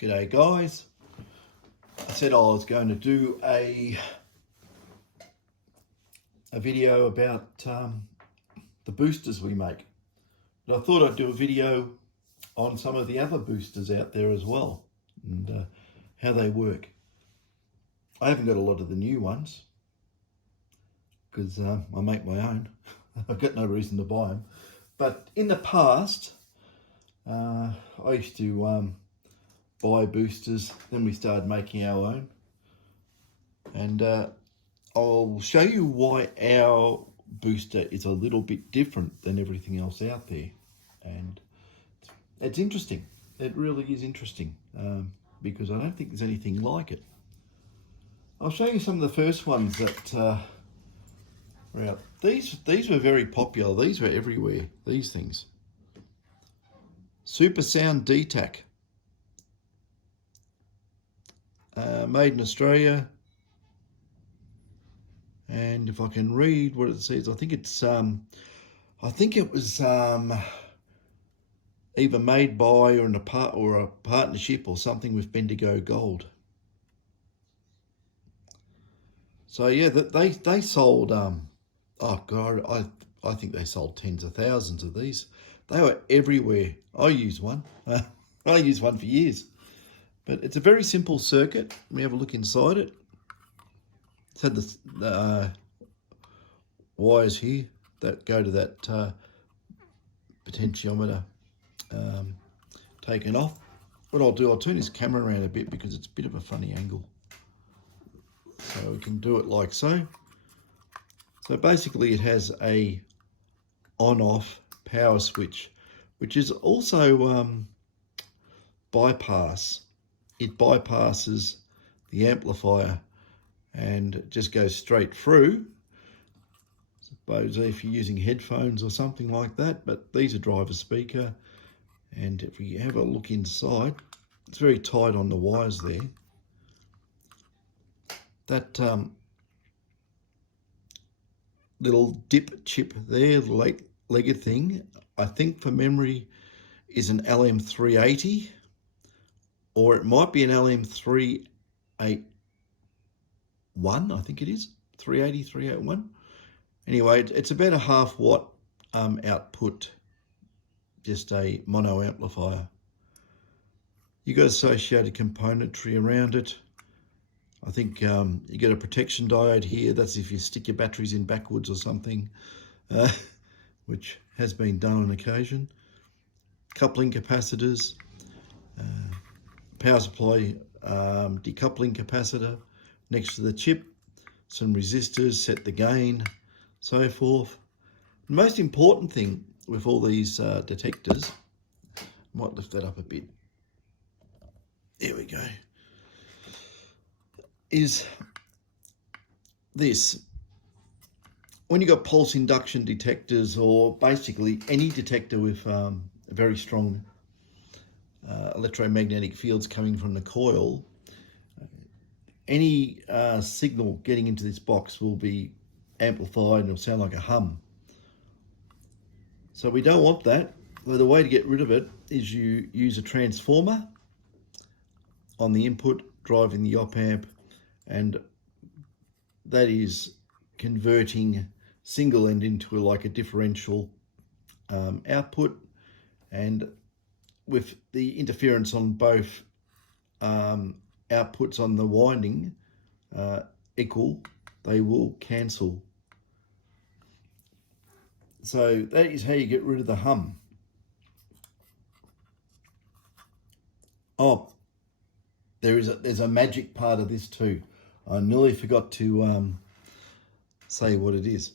G'day guys. I said I was going to do a video about the boosters we make. But I thought I'd do a video on some of the other boosters out there as well and how they work. I haven't got a lot of the new ones because I make my own. I've got no reason to buy them. But in the past, I used to buy boosters, then we started making our own, and I'll show you why our booster is a little bit different than everything else out there. And it's interesting, it really is interesting, because I don't think there's anything like it. I'll show you some of the first ones that were out. These were very popular, these were everywhere, these things. Super Sound DTAC. Made in Australia, and if I can read what it says, I think it's I think it was either made by or a partnership or something with Bendigo Gold. So yeah, they sold oh god, I think they sold tens of thousands of these. They were everywhere. I used one. I used one for years. But it's a very simple circuit. Let me have a look inside it. It's had the wires here that go to that potentiometer taken off. What I'll do, I'll turn this camera around a bit because it's a bit of a funny angle. So we can do it like so. So basically it has a on-off power switch, which is also bypass. It bypasses the amplifier and it just goes straight through. Suppose if you're using headphones or something like that, but these are driver speaker. And if we have a look inside, it's very tight on the wires there. That little dip chip there, the legged thing, I think for memory is an LM380. Or it might be an LM381, I think it is, 380, 381. Anyway, it's about a 1/2 watt output, just a mono amplifier. You got associated componentry around it. I think you get a protection diode here. That's if you stick your batteries in backwards or something, which has been done on occasion. Coupling capacitors. Power supply decoupling capacitor next to the chip, some resistors, set the gain, so forth. The most important thing with all these detectors, I might lift that up a bit, there we go, is this. When you've got pulse induction detectors, or basically any detector with a very strong electromagnetic fields coming from the coil, any signal getting into this box will be amplified and it'll sound like a hum. So we don't want that. So the way to get rid of it is you use a transformer on the input driving the op amp, and that is converting single end into like a differential output, and with the interference on both outputs on the winding equal, they will cancel. So that is how you get rid of the hum. Oh, there's a magic part of this too. I nearly forgot to say what it is.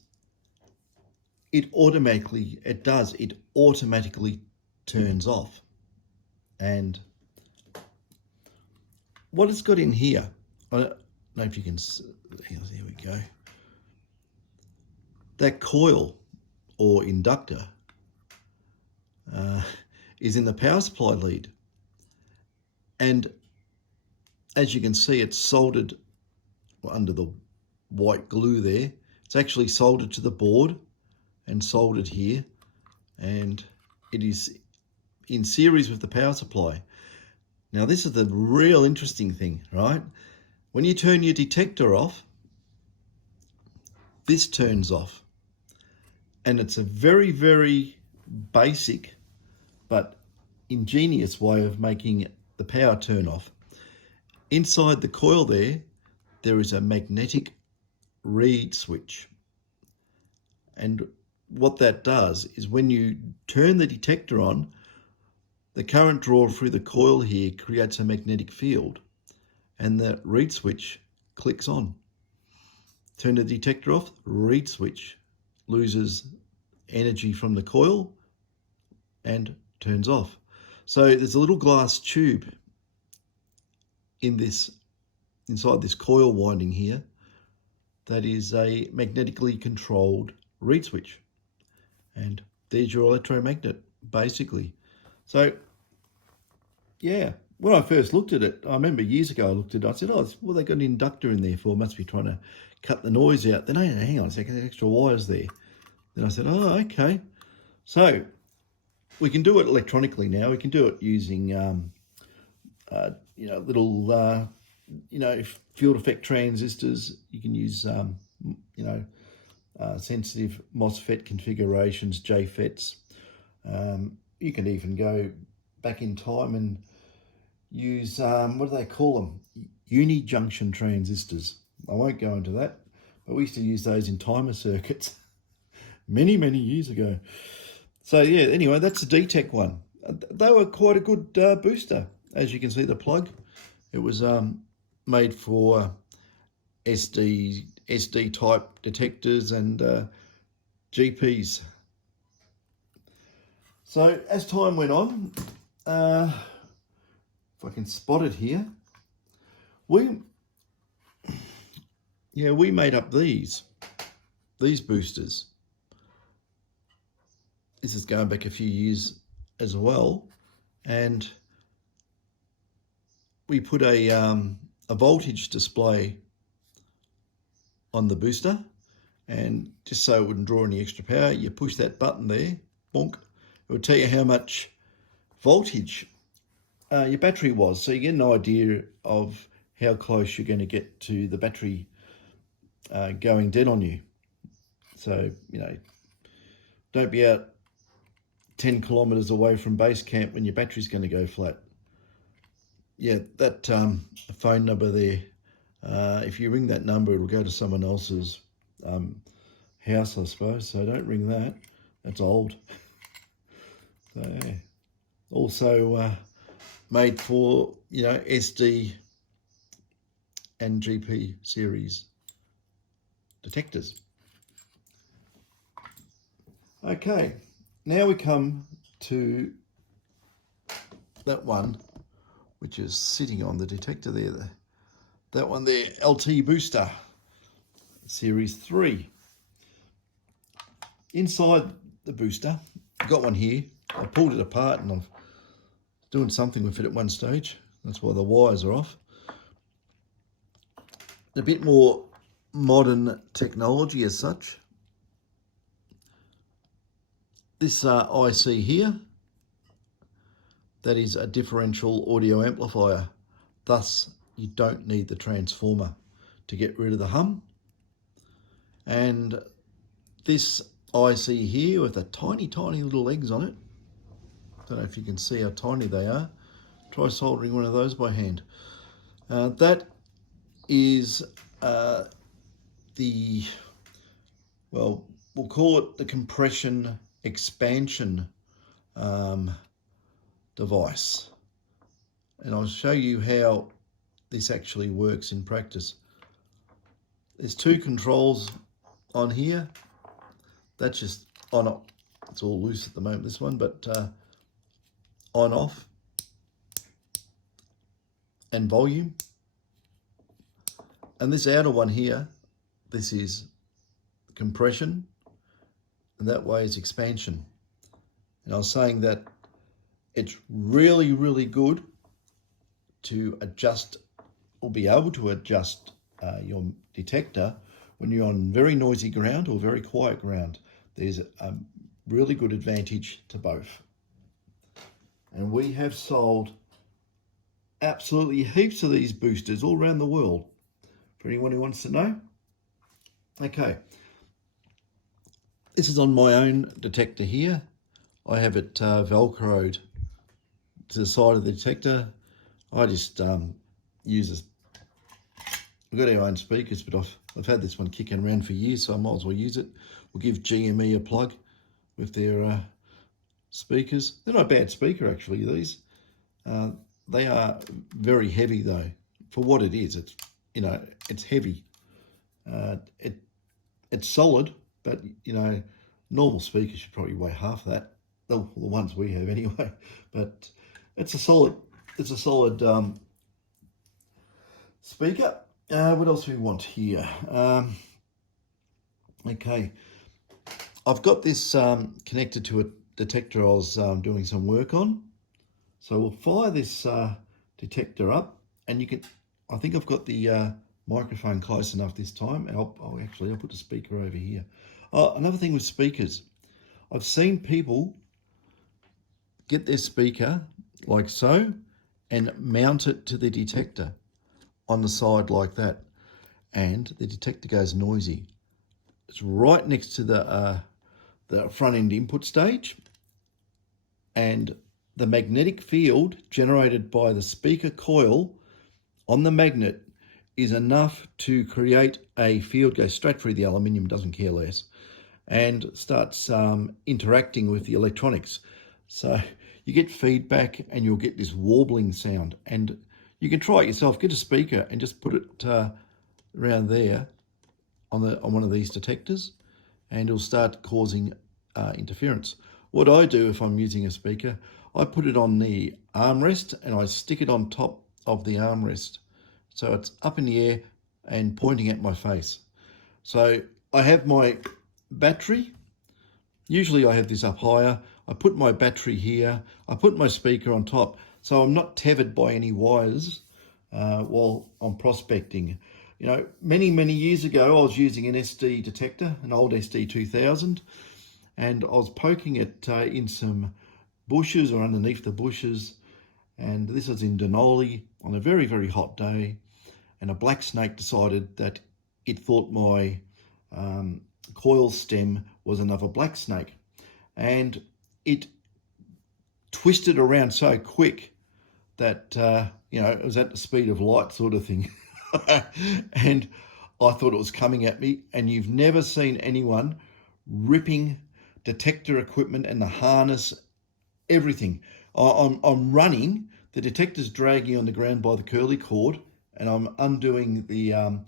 It automatically turns off. And what it's got in here, I don't know if you can see, there we go. That coil or inductor is in the power supply lead. And as you can see, it's soldered under the white glue there. It's actually soldered to the board and soldered here. And it is in series with the power supply. Now this is the real interesting thing, right? When you turn your detector off, this turns off. And it's a very, very basic but ingenious way of making the power turn off. Inside the coil there is a magnetic reed switch. And what that does is when you turn the detector on, the current draw through the coil here creates a magnetic field, and the reed switch clicks on. Turn the detector off, reed switch loses energy from the coil and turns off. So there's a little glass tube inside this coil winding here that is a magnetically controlled reed switch. And there's your electromagnet, basically. So, yeah, when I first looked at it, I remember years ago I looked at it, I said, oh, well, they got an inductor in there for, must be trying to cut the noise out. Then, hang on a second, there's extra wires there. Then I said, oh, okay. So, we can do it electronically now. We can do it using, little, field effect transistors. You can use, sensitive MOSFET configurations, JFETs. You can even go back in time and use, what do they call them? Uni-junction transistors. I won't go into that, but we used to use those in timer circuits many, many years ago. So yeah, anyway, that's the DTEC one. They were quite a good booster. As you can see, the plug, it was made for SD type detectors and GPs. So as time went on, if I can spot it here, we made up these boosters. This is going back a few years as well, and we put a voltage display on the booster, and just so it wouldn't draw any extra power, you push that button there, bonk, it would tell you how much voltage your battery was, so you get an idea of how close you're going to get to the battery going dead on you. So, don't be out 10 kilometers away from base camp when your battery's going to go flat. Yeah, that phone number there, if you ring that number, it'll go to someone else's house, I suppose, so don't ring that. That's old. So, yeah. Also made for, SD and GP series detectors. Okay, now we come to that one which is sitting on the detector there. That one there, LT Booster, Series 3. Inside the booster, I've got one here. I pulled it apart and I'm doing something with it at one stage. That's why the wires are off. A bit more modern technology as such. This IC here, that is a differential audio amplifier. Thus, you don't need the transformer to get rid of the hum. And this IC here with the tiny, tiny little legs on it. Don't know if you can see how tiny they are. Try soldering one of those by hand. That is we'll call it the compression expansion device. And I'll show you how this actually works in practice. There's two controls on here. That's just on off. It's all loose at the moment, this one, but on off and volume. And this outer one here, this is compression, and that way is expansion. And I was saying that it's really, really good to adjust or be able to adjust your detector when you're on very noisy ground or very quiet ground. There's a really good advantage to both. And we have sold absolutely heaps of these boosters all around the world, for anyone who wants to know. Okay, this is on my own detector here. I have it velcroed to the side of the detector. I just use this. We've got our own speakers, but I've had this one kicking around for years, so I might as well use it. We'll give GME a plug with their speakers. They're not a bad speaker actually, these. They are very heavy though. For what it is, it's, you know, it's heavy. It's solid, but you know, normal speakers should probably weigh half that. The ones we have anyway. But it's a solid speaker. What else do we want here? Okay, I've got this connected to a detector I was doing some work on. So we'll fire this detector up, and you can. I think I've got the microphone close enough this time. And I'll put the speaker over here. Oh, another thing with speakers, I've seen people get their speaker like so and mount it to the detector on the side like that, and the detector goes noisy. It's right next to the front end input stage, and the magnetic field generated by the speaker coil on the magnet is enough to create a field, go straight through the aluminium, doesn't care less, and starts interacting with the electronics. So you get feedback and you'll get this warbling sound. And you can try it yourself. Get a speaker and just put it around there on one of these detectors, and it'll start causing interference. What I do if I'm using a speaker, I put it on the armrest and I stick it on top of the armrest. So it's up in the air and pointing at my face. So I have my battery. Usually I have this up higher. I put my battery here. I put my speaker on top. So I'm not tethered by any wires while I'm prospecting. You know, many years ago, I was using an SD detector, an old SD 2000, and I was poking it in some bushes or underneath the bushes. And this was in Denali on a very hot day. And a black snake decided that it thought my coil stem was another black snake. And it twisted around so quick that, you know, it was at the speed of light sort of thing. And I thought it was coming at me. And you've never seen anyone ripping detector equipment and the harness, everything. I'm running, the detector's dragging on the ground by the curly cord, and I'm undoing the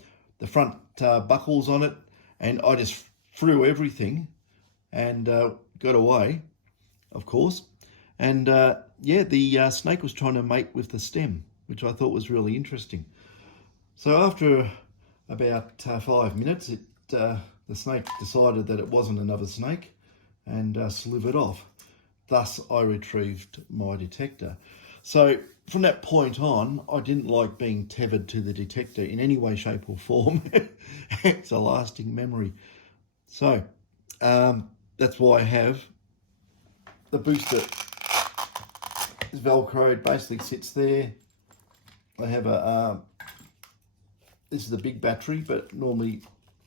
front buckles on it, and I just threw everything and got away, of course. And yeah, the snake was trying to mate with the stem, which I thought was really interesting. So after about 5 minutes, the snake decided that it wasn't another snake and slithered off. Thus, I retrieved my detector. So from that point on, I didn't like being tethered to the detector in any way, shape or form. It's a lasting memory. So that's why I have the booster is velcroed, basically sits there. I have this is the big battery, but normally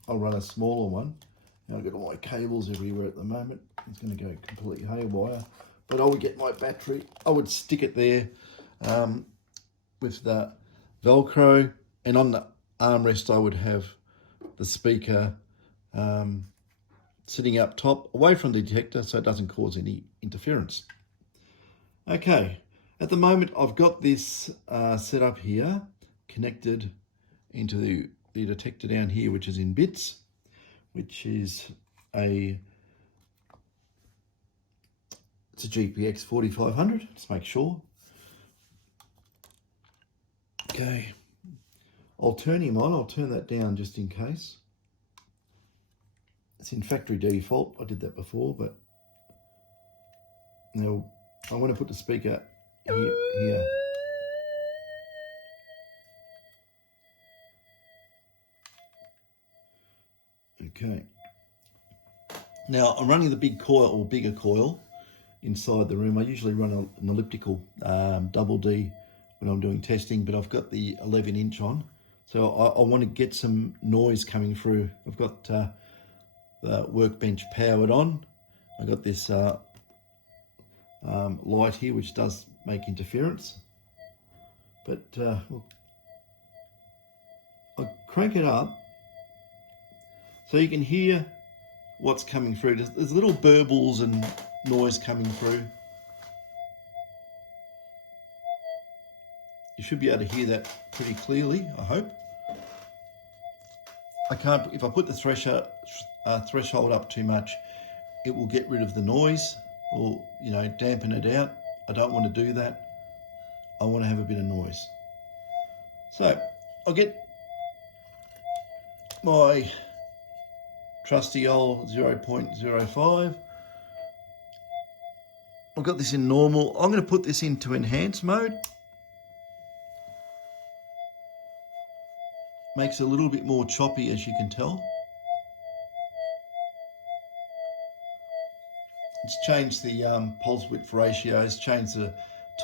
I'll run a smaller one. Now I've got all my cables everywhere at the moment. It's going to go completely haywire. But I would get my battery, I would stick it there with the Velcro, and on the armrest I would have the speaker sitting up top, away from the detector, so it doesn't cause any interference. Okay, at the moment I've got this set up here, connected into the detector down here, which is in bits, which is it's a GPX 4500, let's make sure. Okay, I'll turn him on, I'll turn that down just in case. It's in factory default, I did that before, but now I want to put the speaker here. Okay. Now I'm running the big coil, or bigger coil, inside the room. I usually run an elliptical double D when I'm doing testing, but I've got the 11-inch on. So I want to get some noise coming through. I've got the workbench powered on. I've got this light here which does make interference. But I'll crank it up so you can hear what's coming through. There's little burbles and noise coming through. You should be able to hear that pretty clearly, I hope. I can't, if I put the threshold up too much, it will get rid of the noise or, you know, dampen it out. I don't want to do that. I want to have a bit of noise. So I'll get my trusty old 0.05. I've got this in normal. I'm going to put this into enhance mode. Makes it a little bit more choppy, as you can tell. It's changed the pulse width ratios, changed the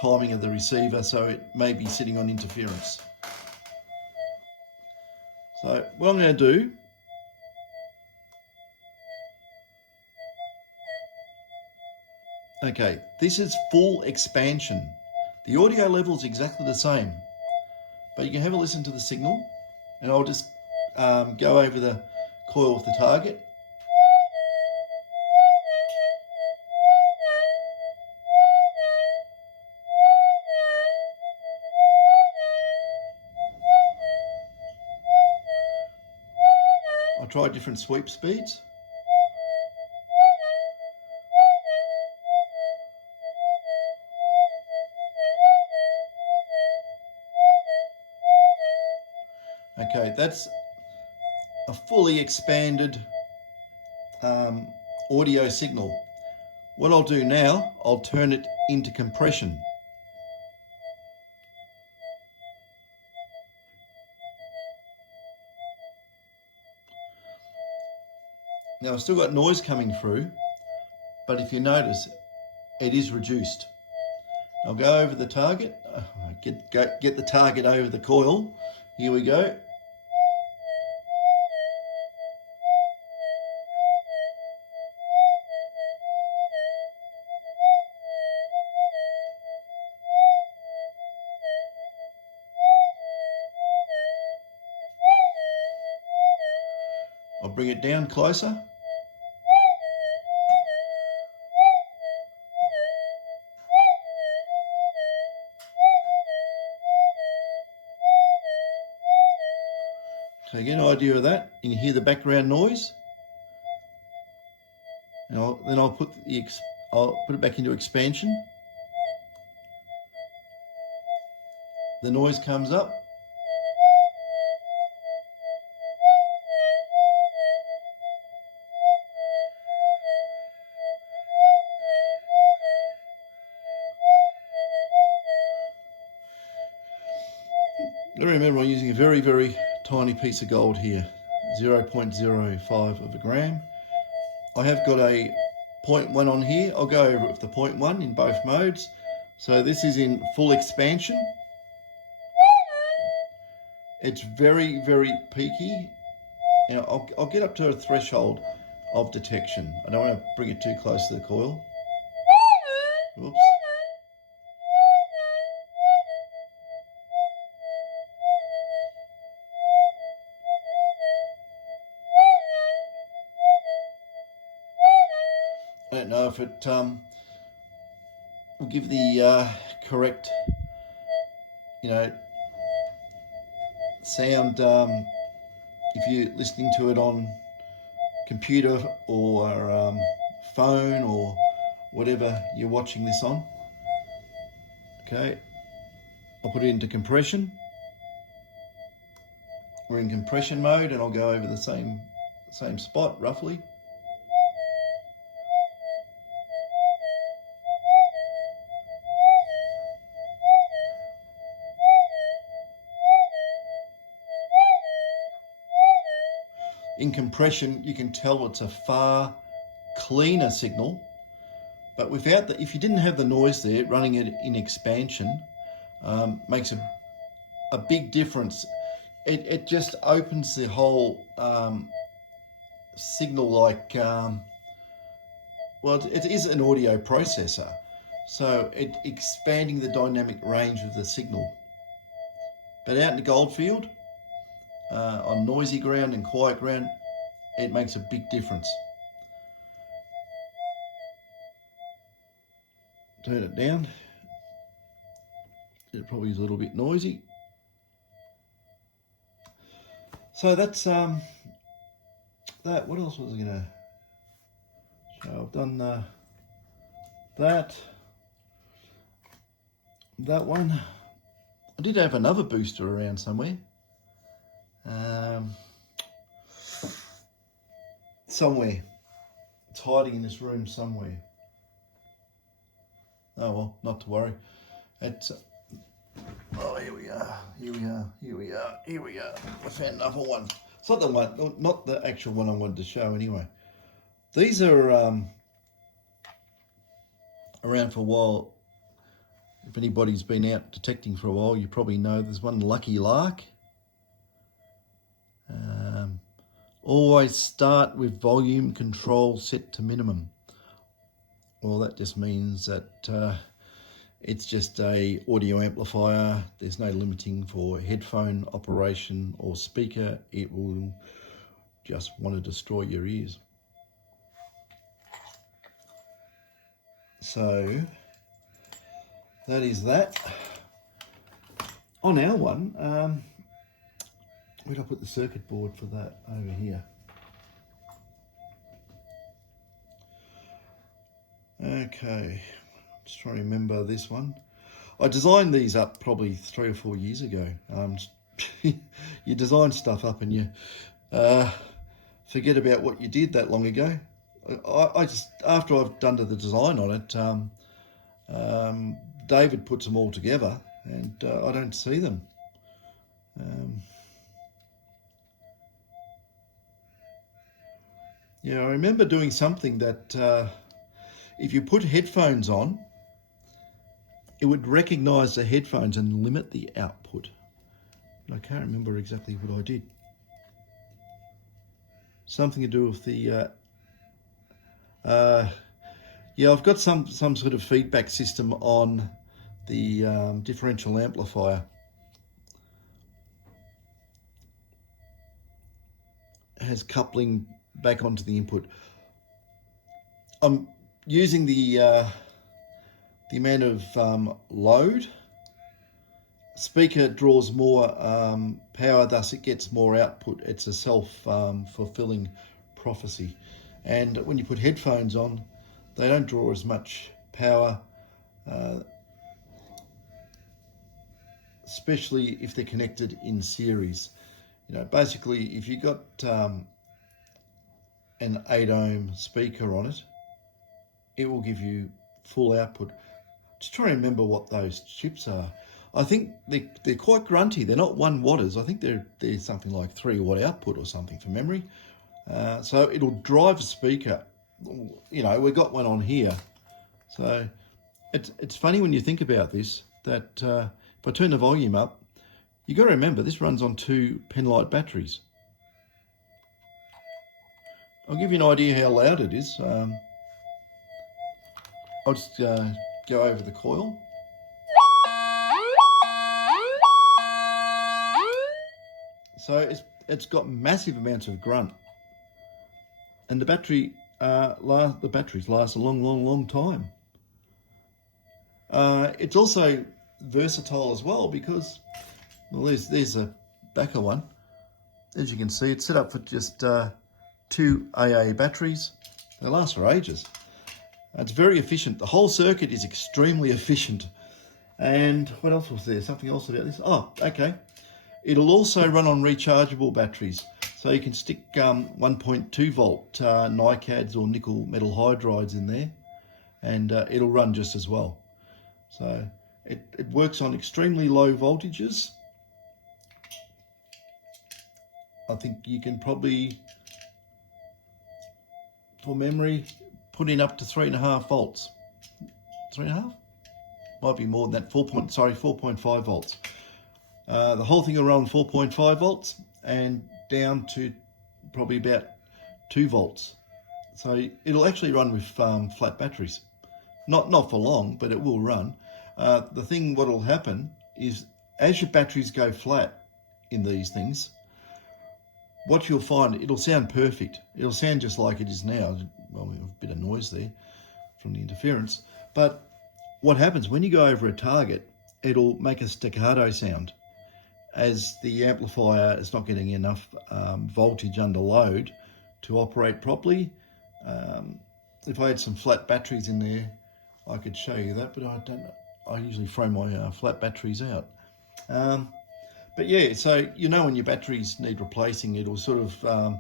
timing of the receiver, so it may be sitting on interference. So what I'm going to do, okay, this is full expansion. The audio level is exactly the same, but you can have a listen to the signal, and I'll just go over the coil with the target. I'll try different sweep speeds. Okay, that's a fully expanded audio signal. What I'll do now, I'll turn it into compression. Now I've still got noise coming through, but if you notice, it is reduced. I'll go over the target, get the target over the coil. Here we go. I'll bring it down closer. So you get an idea of that. You can hear the background noise. And I'll put it back into expansion. The noise comes up. Remember, I'm using a very, very tiny piece of gold here, 0.05 of a gram. I have got a 0.1 on here. I'll go over it with the 0.1 in both modes. So this is in full expansion. It's very, very peaky. And I'll get up to a threshold of detection. I don't want to bring it too close to the coil. Oops. I don't know if it will give the correct, sound if you're listening to it on computer or phone or whatever you're watching this on. Okay, I'll put it into compression. We're in compression mode, and I'll go over the same spot roughly. In compression, you can tell it's a far cleaner signal, but without if you didn't have the noise there, running it in expansion, makes a big difference. It just opens the whole signal like, well, it is an audio processor. So it expanding the dynamic range of the signal. But out in the goldfield, on noisy ground and quiet ground, it makes a big difference. Turn it down. It probably is a little bit noisy. So that's that. What else was I going to show? I've done that one. I did have another booster around somewhere. Somewhere. It's hiding in this room somewhere. Oh well, not to worry. It's oh, here we are. I found another one. It's not the one, not the actual one I wanted to show anyway. These are around for a while. If anybody's been out detecting for a while, you probably know there's one Lucky Lark. Always start with volume control set to minimum. Well, that just means that it's just a audio amplifier. There's no limiting for headphone operation or speaker. It will just want to destroy your ears. So that is that. On our one, where did I put the circuit board for that? Over here. Okay, just trying to remember this one. I designed these up probably 3 or 4 years ago. You design stuff up and you forget about what you did that long ago. I just, after I've done the design on it, David puts them all together and I don't see them. Yeah, I remember doing something that if you put headphones on, it would recognise the headphones and limit the output. But I can't remember exactly what I did. Something to do with the yeah, I've got some sort of feedback system on the differential amplifier. It has coupling back onto the input. I'm using the amount of load. Speaker draws more power, thus it gets more output. It's a self-fulfilling prophecy. And when you put headphones on, they don't draw as much power, especially if they're connected in series. You know, basically, if you got an 8 ohm speaker on it, it will give you full output. Just trying to remember what those chips are. I think they're quite grunty. They're not 1 watters. I think they're something like 3 watt output or something from memory. So it'll drive a speaker. You know, we've got one on here. So it's funny when you think about this, that if I turn the volume up, you've got to remember this runs on 2 penlight batteries. I'll give you an idea how loud it is. I'll just go over the coil. So it's got massive amounts of grunt, and the batteries last a long time. It's also versatile as well because, well, there's a backer one. As you can see, it's set up for just 2 AA batteries. They last for ages. It's very efficient. The whole circuit is extremely efficient. And what else was there? Something else about this? Oh, okay. It'll also run on rechargeable batteries. So you can stick 1.2 volt NiCads or nickel metal hydrides in there, and it'll run just as well. So it works on extremely low voltages. I think you can probably, for memory, put in up to 3.5 volts. 3.5? might be more than that, 4.5 volts. The whole thing will run 4.5 volts and down to probably about 2 volts. So it'll actually run with flat batteries. Not for long, but it will run. The thing what'll happen is as your batteries go flat in these things, what you'll find, it'll sound perfect. It'll sound just like it is now. Well, a bit of noise there from the interference. But what happens when you go over a target, it'll make a staccato sound as the amplifier is not getting enough voltage under load to operate properly. If I had some flat batteries in there, I could show you that, but I don't. I usually throw my flat batteries out. But yeah, so you know when your batteries need replacing, it'll sort of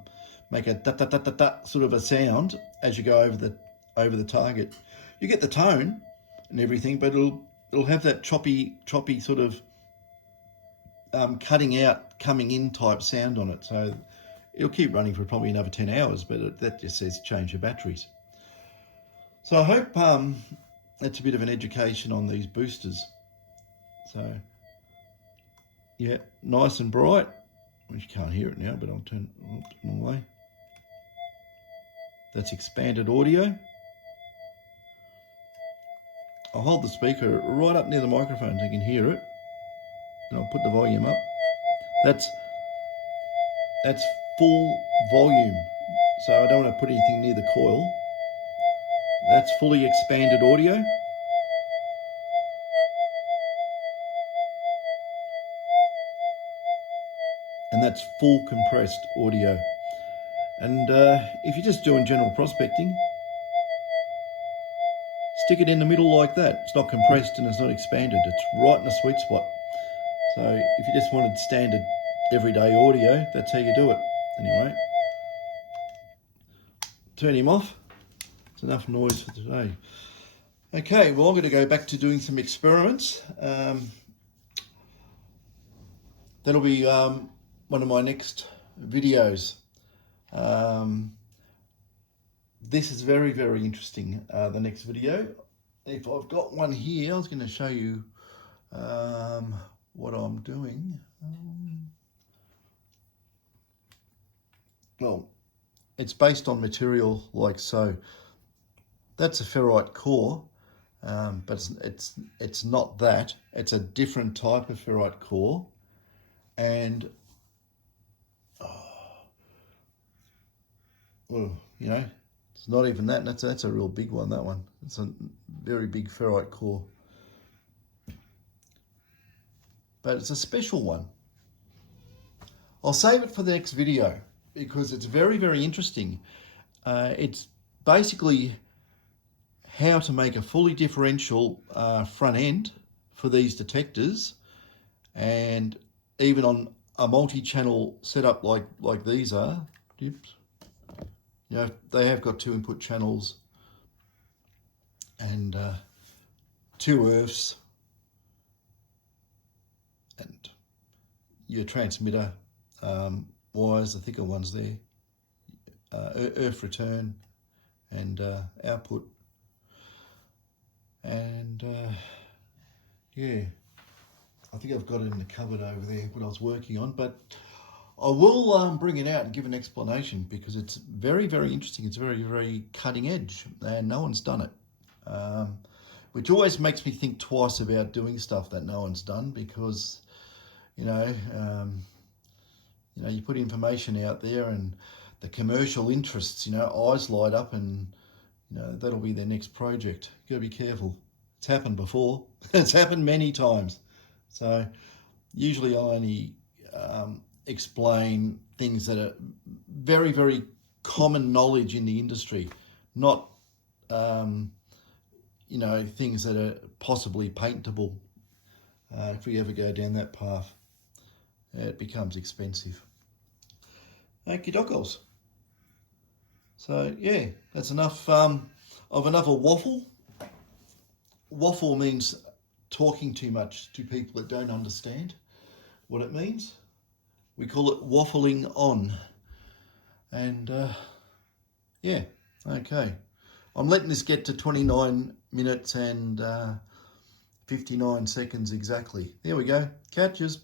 make a da sort of a sound as you go over the target. You get the tone and everything, but it'll have that choppy sort of cutting out, coming in type sound on it. So it'll keep running for probably another 10 hours, but that just says change your batteries. So I hope that's a bit of an education on these boosters. So yeah, nice and bright. Well, you can't hear it now, but I'll turn it away. That's expanded audio. I'll hold the speaker right up near the microphone so you can hear it. And I'll put the volume up. That's full volume. So I don't want to put anything near the coil. That's fully expanded audio. And that's full compressed audio. And if you're just doing general prospecting, stick it in the middle like that. It's not compressed and it's not expanded. It's right in the sweet spot. So if you just wanted standard everyday audio, that's how you do it. Anyway, turn him off. It's enough noise for today. Okay, well I'm going to go back to doing some experiments. That'll be one of my next videos. This is very, very interesting, the next video. If I've got one here, I was going to show you what I'm doing. Well, it's based on material like so. That's a ferrite core, but it's not that. It's a different type of ferrite core. And well, you know, it's not even that. That's a real big one, that one. It's a very big ferrite core. But it's a special one. I'll save it for the next video because it's very, very interesting. It's basically how to make a fully differential front end for these detectors, and even on a multi-channel setup like these are. Oops. You know, they have got 2 input channels and 2 earths and your transmitter wires, the thicker ones there, earth return and output. And yeah, I think I've got it in the cupboard over there, what I was working on, but I will bring it out and give an explanation because it's very, very interesting. It's very, very cutting edge and no one's done it, which always makes me think twice about doing stuff that no one's done because, you know, you put information out there and the commercial interests, you know, eyes light up and, you know, that'll be their next project. You gotta be careful. It's happened before. It's happened many times. So usually I only explain things that are very, very common knowledge in the industry, not, you know, things that are possibly patentable. If we ever go down that path, it becomes expensive. Okie dockles. So yeah, that's enough of another waffle. Waffle means talking too much to people that don't understand what it means. We call it waffling on. And yeah, okay. I'm letting this get to 29 minutes and 59 seconds exactly. There we go. Catches.